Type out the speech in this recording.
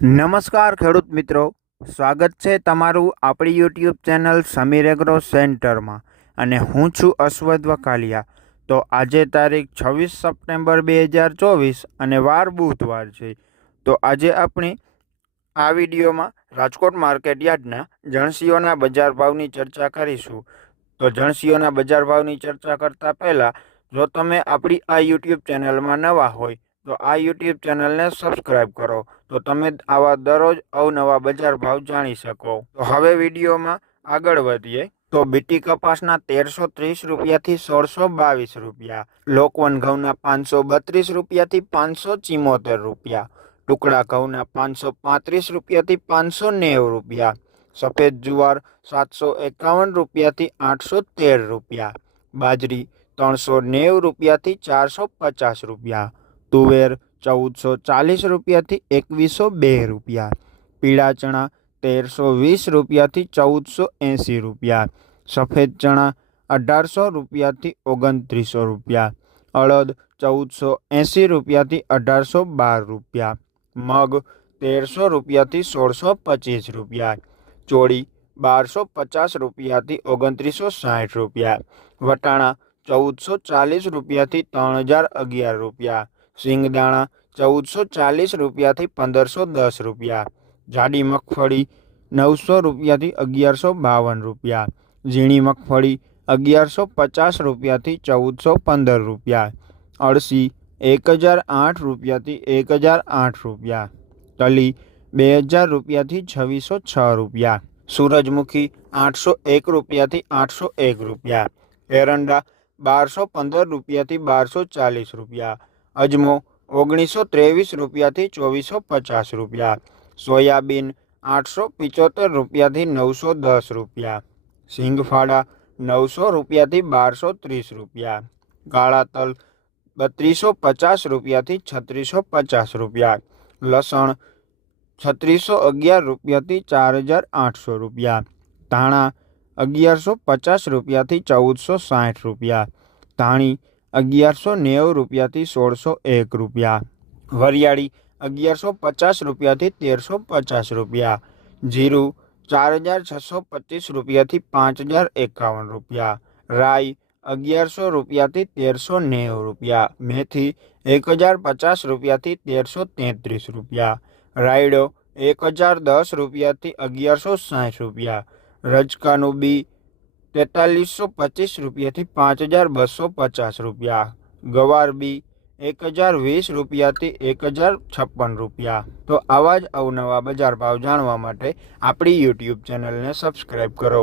નમસ્કાર ખેડૂત મિત્રો, સ્વાગત છે તમારું આપણી યુટ્યુબ ચેનલ સમીર એગ્રો સેન્ટરમાં અને હું છું અશ્વદ વકાલિયા। તો આજે તારીખ 26 સપ્ટેમ્બર 2024 અને વાર બુધવાર છે। તો આજે આપણે આ વિડીયોમાં રાજકોટ માર્કેટ યાર્ડના જણસીઓના બજાર ભાવની ચર્ચા કરીશું। તો જણસીઓના બજાર ભાવની ચર્ચા કરતાં પહેલાં જો તમે આપણી આ યુટ્યુબ ચેનલમાં નવા હોય તો આ યુટ્યુબ ચેનલને સબસ્ક્રાઈબ કરો તો તમે આવા દરરોજ અવનવા બજાર ભાવ જાણી શકો। તો હવે વિડીયોમાં આગળ વધીએ તો બીટી કપાસના 1330 રૂપિયાથી 1622 રૂપિયા, લોકવન ઘઉંના 532 રૂપિયાથી 574 રૂપિયા, ટુકડા ઘઉંના 535 રૂપિયાથી 590 રૂપિયા, સફેદ જુવાર 751 રૂપિયાથી 813 રૂપિયા, બાજરી 390 રૂપિયાથી 450 રૂપિયા, તુવેર 1440 રૂપિયાથી 2102 રૂપિયા, પીળા ચણા 1320 રૂપિયાથી 1480 રૂપિયા, સફેદ ચણા 1800 રૂપિયાથી 2900 રૂપિયા, અડદ 1480 રૂપિયાથી 1812 રૂપિયા, મગ 1300 રૂપિયાથી 1625 રૂપિયા, ચોળી 1250 રૂપિયાથી 2960 રૂપિયા, વટાણા 1440 રૂપિયાથી 3011 રૂપિયા, સિંગદાણા 1440 રૂપિયાથી 1510 રૂપિયા, જાડી મગફળી 900 રૂપિયાથી 1152 રૂપિયા, ઝીણી મગફળી 1150 રૂપિયાથી 1415 રૂપિયા, અળસી 1008 રૂપિયાથી 1008 રૂપિયા, તલી 2000 રૂપિયાથી 2606 રૂપિયા, સૂરજમુખી 801 રૂપિયાથી 801 રૂપિયા, એરંડા 1215 રૂપિયાથી 1240 રૂપિયા, અજમો 1923 રૂપિયાથી 2450 રૂપિયા, સોયાબીન 875 રૂપિયાથી 910 રૂપિયા, સિંગફાડા 900 રૂપિયાથી 1230 રૂપિયા, કાળા તલ 3250 રૂપિયાથી 3650 રૂપિયા, લસણ 3611 રૂપિયાથી 4800 રૂપિયા, ધાણા 1150 રૂપિયાથી 1460 રૂપિયા, ધાણી 1190 રૂપિયાથી 1601 રૂપિયા, વરિયાળી 1150 રૂપિયાથી 1350 રૂપિયા, જીરું 4625 રૂપિયાથી 5051 રૂપિયા, રાઈ 1100 રૂપિયાથી 1390 રૂપિયા, મેથી 1050 રૂપિયાથી 1333 રૂપિયા, રાયડો 1010 રૂપિયાથી 1160 રૂપિયા, રજકાનું બી 4325 રૂપિયાથી 5250 રૂપિયા, ગવાર બી 1020 રૂપિયાથી 1056 રૂપિયા। તો આવા જ અવનવા બજાર ભાવ જાણવા માટે આપણી યુટ્યુબ ચેનલને સબસ્ક્રાઈબ કરો।